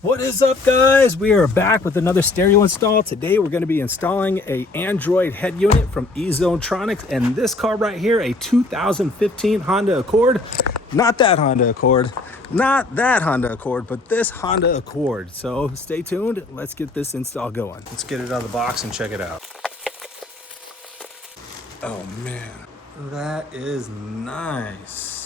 What is up, guys? We are back with another stereo install. Today we're going to be installing a Android head unit from eZonetronics, and this car right here, a 2015 Honda Accord. Not that Honda Accord, not that Honda Accord, but this Honda Accord. So stay tuned. Let's get this install going. Let's get it out of the box and check it out. Oh man, that is nice.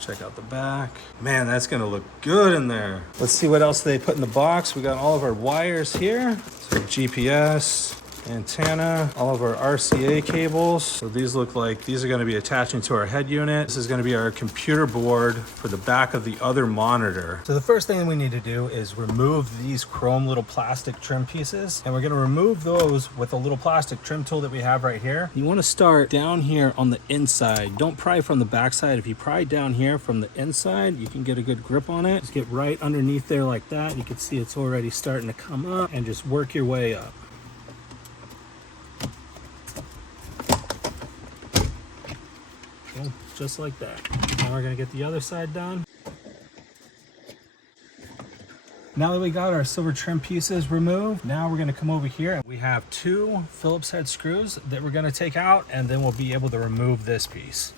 Check out the back. Man, that's gonna look good in there. Let's see what else they put in the box. We got all of our wires here. So GPS, antenna, all of our RCA cables. So these look like these are gonna be attaching to our head unit. This is gonna be our computer board for the back of the other monitor. So the first thing we need to do is remove these chrome little plastic trim pieces. And we're gonna remove those with a little plastic trim tool that we have right here. You wanna start down here on the inside. Don't pry from the back side. If you pry down here from the inside, you can get a good grip on it. Just get right underneath there like that. You can see it's already starting to come up, and just work your way up. Just like that. Now we're gonna get the other side done. Now that we got our silver trim pieces removed, now we're gonna come over here and we have two Phillips head screws that we're gonna take out, and then we'll be able to remove this piece.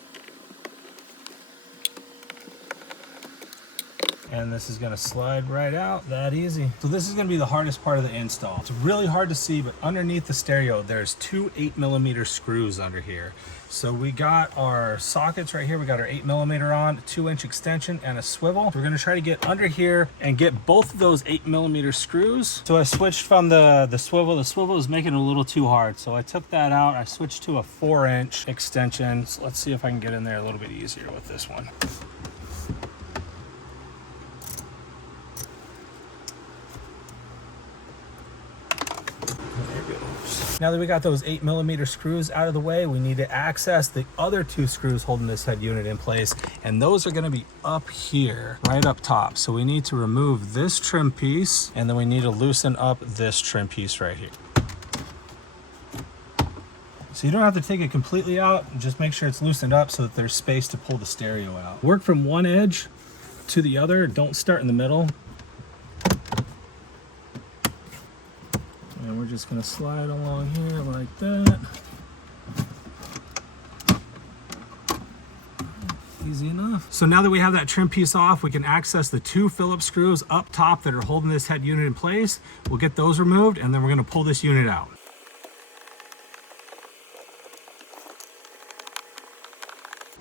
And this is gonna slide right out, that easy. So this is gonna be the hardest part of the install. It's really hard to see, but underneath the stereo, there's two 8mm screws under here. So we got our sockets right here. We got our 8mm on, a 2-inch extension, and a swivel. We're gonna try to get under here and get both of those 8mm screws. So I switched from the swivel. The swivel is making it a little too hard. So I took that out. I switched to a 4-inch extension. So let's see if I can get in there a little bit easier with this one. Now that we got those 8mm screws out of the way, we need to access the other two screws holding this head unit in place, and those are gonna be up here, right up top. So we need to remove this trim piece, and then we need to loosen up this trim piece right here. So you don't have to take it completely out, just make sure it's loosened up so that there's space to pull the stereo out. Work from one edge to the other, don't start in the middle. And we're just gonna slide along here like that. Easy enough. So now that we have that trim piece off, we can access the two Phillips screws up top that are holding this head unit in place. We'll get those removed, and then we're gonna pull this unit out.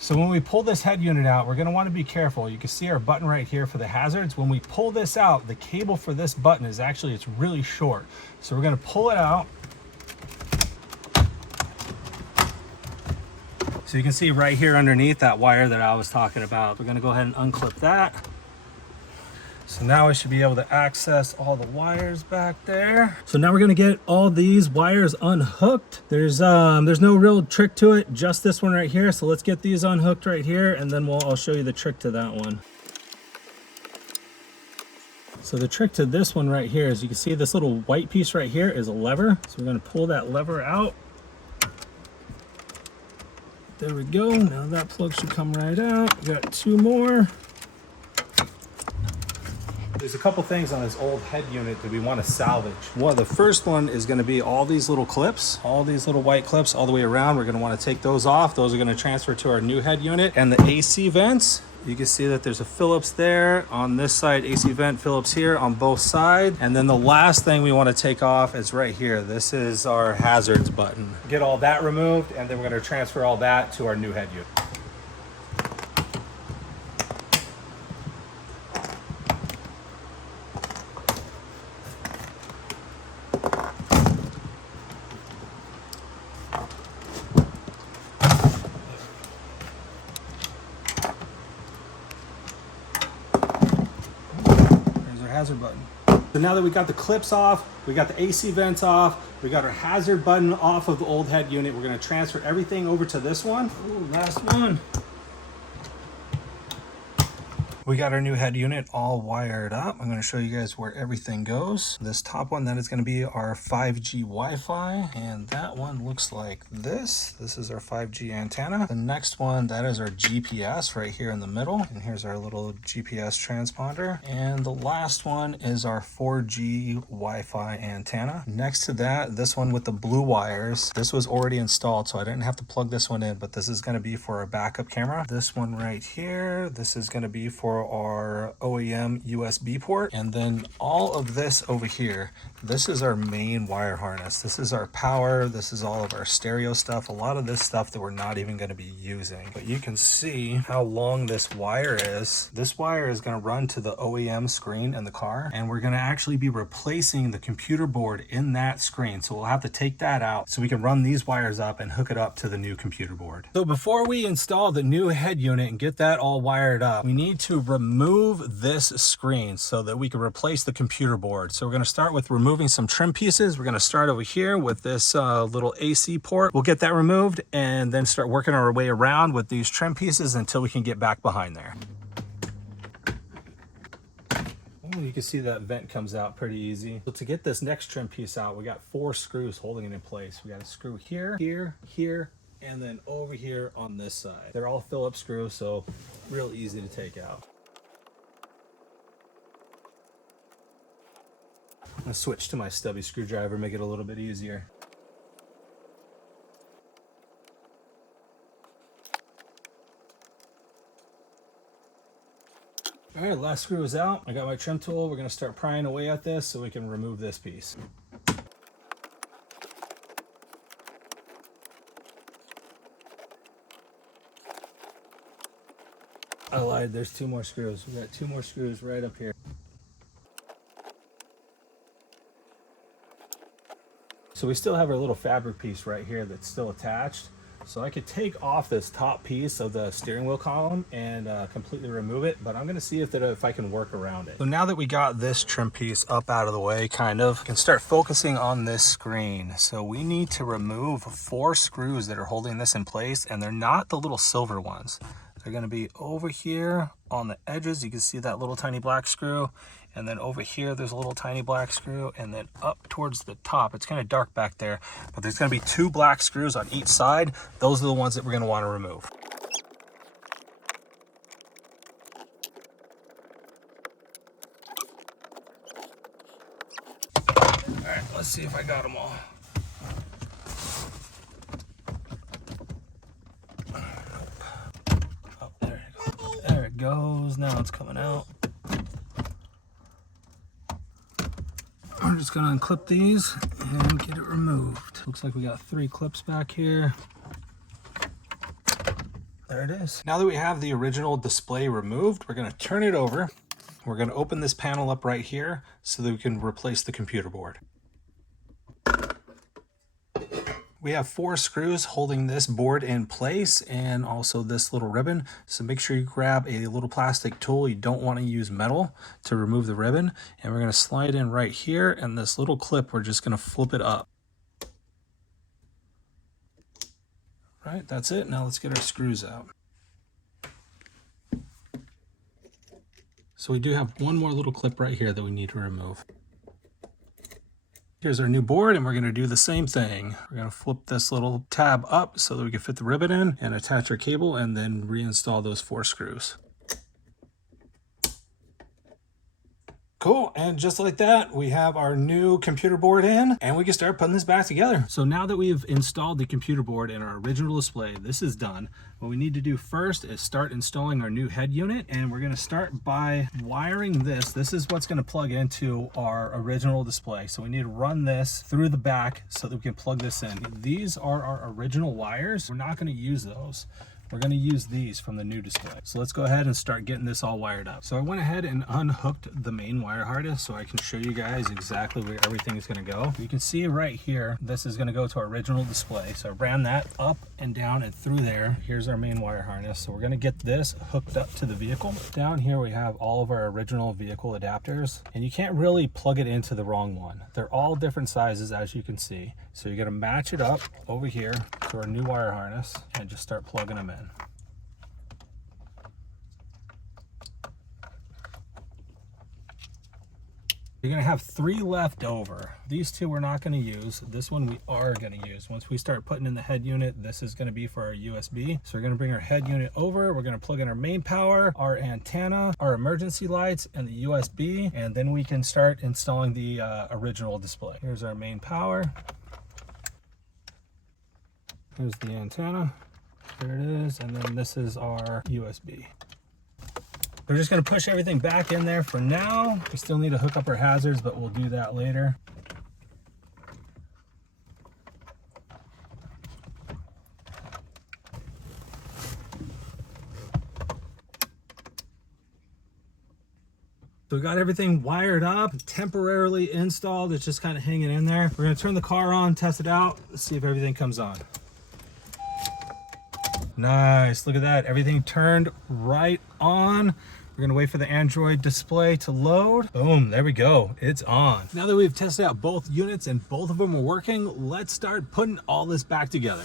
So when we pull this head unit out, we're gonna wanna be careful. You can see our button right here for the hazards. When we pull this out, the cable for this button is actually, it's really short. So we're gonna pull it out. So you can see right here underneath that wire that I was talking about. We're gonna go ahead and unclip that. So now we should be able to access all the wires back there. So now we're gonna get all these wires unhooked. There's no real trick to it, just this one right here. So let's get these unhooked right here, and then I'll show you the trick to that one. So the trick to this one right here is, you can see this little white piece right here is a lever. So we're gonna pull that lever out. There we go. Now that plug should come right out. We got two more. There's a couple things on this old head unit that we want to salvage. Well, the first one is going to be all these little clips, all these little white clips all the way around. We're going to want to take those off. Those are going to transfer to our new head unit. And the AC vents, you can see that there's a Phillips there on this side, AC vent, Phillips here on both sides. And then the last thing we want to take off is right here. This is our hazards button. Get all that removed, and then we're going to transfer all that to our new head unit. Hazard button. So now that we got the clips off, we got the AC vents off, we got our hazard button off of the old head unit, we're going to transfer everything over to this one. Ooh, last one. We got our new head unit all wired up. I'm going to show you guys where everything goes. This top one, that is going to be our 5G Wi-Fi, and that one looks like this. This is our 5G antenna. The next one, that is our GPS right here in the middle, and here's our little GPS transponder. And the last one is our 4G Wi-Fi antenna. Next to that, this one with the blue wires, this was already installed, so I didn't have to plug this one in, but this is going to be for our backup camera. This one right here, this is going to be for our OEM USB port. And then all of this over here, this is our main wire harness. This is our power. This is all of our stereo stuff. A lot of this stuff that we're not even going to be using. But you can see how long this wire is. This wire is going to run to the OEM screen in the car, and we're going to actually be replacing the computer board in that screen. So we'll have to take that out so we can run these wires up and hook it up to the new computer board. So before we install the new head unit and get that all wired up, we need to remove this screen so that we can replace the computer board. So we're going to start with removing some trim pieces. We're going to start over here with this little AC port. We'll get that removed and then start working our way around with these trim pieces until we can get back behind there. Oh, you can see that vent comes out pretty easy. So to get this next trim piece out, we got 4 screws holding it in place. We got a screw here, here, here, and then over here on this side. They're all Phillips screws, so real easy to take out. I'm gonna switch to my stubby screwdriver, make it a little bit easier. All right, last screw is out. I got my trim tool. We're gonna start prying away at this so we can remove this piece. I lied, there's 2 more screws. We got 2 more screws right up here. So we still have our little fabric piece right here that's still attached. So I could take off this top piece of the steering wheel column and completely remove it, but I'm gonna see if I can work around it. So now that we got this trim piece up out of the way, kind of, we can start focusing on this screen. So we need to remove 4 screws that are holding this in place, and they're not the little silver ones. They're gonna be over here on the edges. You can see that little tiny black screw. And then over here, there's a little tiny black screw. And then up towards the top, it's kind of dark back there, but there's gonna be 2 black screws on each side. Those are the ones that we're gonna wanna remove. All right, let's see if I got them all. Oh, there it goes. There it goes. Now it's coming out. We're just gonna unclip these and get it removed. Looks like we got 3 clips back here. There it is. Now that we have the original display removed, we're gonna turn it over. We're gonna open this panel up right here so that we can replace the computer board. We have 4 screws holding this board in place and also this little ribbon. So make sure you grab a little plastic tool. You don't want to use metal to remove the ribbon. And we're going to slide in right here, and this little clip, we're just going to flip it up. Right, that's it. Now let's get our screws out. So we do have 1 more little clip right here that we need to remove. Here's our new board, and we're going to do the same thing. We're going to flip this little tab up so that we can fit the ribbon in and attach our cable, and then reinstall those 4 screws. Cool, and just like that, we have our new computer board in, and we can start putting this back together. So now that we've installed the computer board in our original display, this is done. What we need to do first is start installing our new head unit, and we're gonna start by wiring this. This is what's gonna plug into our original display. So we need to run this through the back so that we can plug this in. These are our original wires. We're not gonna use those. We're going to use these from the new display. So let's go ahead and start getting this all wired up. So I went ahead and unhooked the main wire harness so I can show you guys exactly where everything is going to go. You can see right here, this is going to go to our original display. So I ran that up and down and through there. Here's our main wire harness. So we're going to get this hooked up to the vehicle. Down here we have all of our original vehicle adapters, and you can't really plug it into the wrong one. They're all different sizes, as you can see. So you're going to match it up over here to our new wire harness and just start plugging them in. You're gonna have 3 left over. These 2 we're not gonna use. This one we are gonna use. Once we start putting in the head unit, this is gonna be for our USB. So we're gonna bring our head unit over. We're gonna plug in our main power, our antenna, our emergency lights, and the USB. And then we can start installing the original display. Here's our main power. Here's the antenna. There it is. And then this is our USB. We're just gonna push everything back in there for now. We still need to hook up our hazards, but we'll do that later. So we got everything wired up, temporarily installed. It's just kind of hanging in there. We're gonna turn the car on, test it out, see if everything comes on. Nice, look at that. Everything turned right on. We're gonna wait for the Android display to load. Boom, there we go, it's on. Now that we've tested out both units and both of them are working, let's start putting all this back together.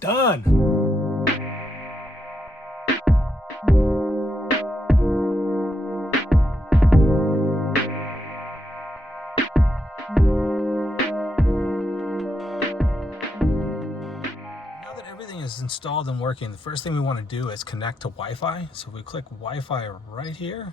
Done. Is installed and working, the first thing we want to do is connect to Wi-Fi. So we click Wi-Fi right here,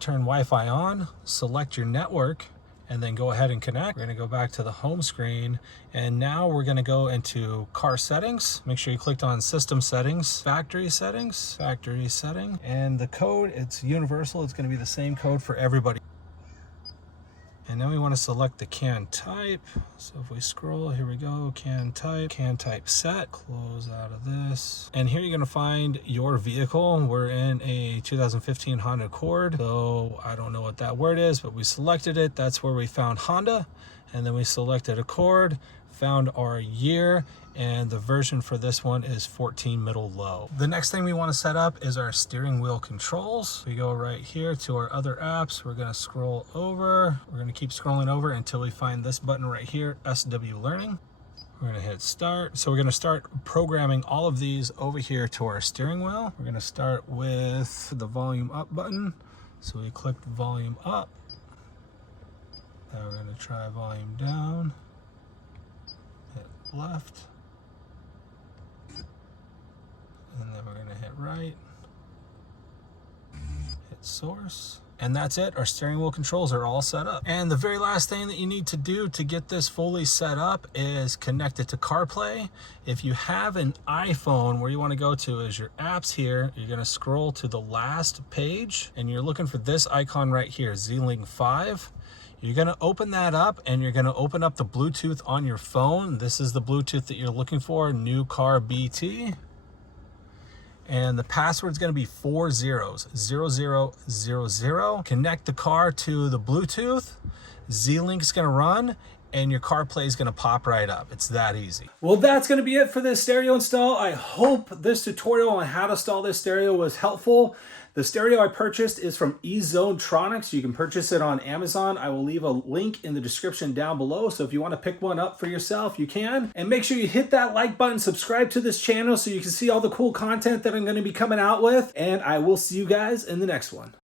turn Wi-Fi on, select your network, and then go ahead and connect. We're going to go back to the home screen, and now we're going to go into car settings. Make sure you clicked on system settings, factory settings, factory setting, and the code, it's universal. It's going to be the same code for everybody. And then we want to select the CAN type. So if we scroll, here we go, CAN type set, close out of this. And here you're going to find your vehicle. We're in a 2015 Honda Accord. So I don't know what that word is, but we selected it. That's where we found Honda. And then we selected Accord, found our year, and the version for this one is 14 middle low. The next thing we want to set up is our steering wheel controls. We go right here to our other apps. We're going to scroll over. We're going to keep scrolling over until we find this button right here, SW Learning. We're going to hit start. So we're going to start programming all of these over here to our steering wheel. We're going to start with the volume up button. So we click volume up. Now we're going to try volume down. Hit left. And then we're going to hit right, hit source, and that's it. Our steering wheel controls are all set up. And the very last thing that you need to do to get this fully set up is connect it to CarPlay. If you have an iPhone, where you want to go to is your apps here. You're going to scroll to the last page, and you're looking for this icon right here, Z-Link 5. You're going to open that up, and you're going to open up the Bluetooth on your phone. This is the Bluetooth that you're looking for, New Car BT. And the password is going to be 4 zeros, 0000. Connect the car to the Bluetooth. Z-Link is going to run, and your CarPlay is going to pop right up. It's that easy. Well, that's going to be it for this stereo install. I hope this tutorial on how to install this stereo was helpful. The stereo I purchased is from eZonetronics. You can purchase it on Amazon. I will leave a link in the description down below. So if you want to pick one up for yourself, you can. And make sure you hit that like button, subscribe to this channel so you can see all the cool content that I'm going to be coming out with. And I will see you guys in the next one.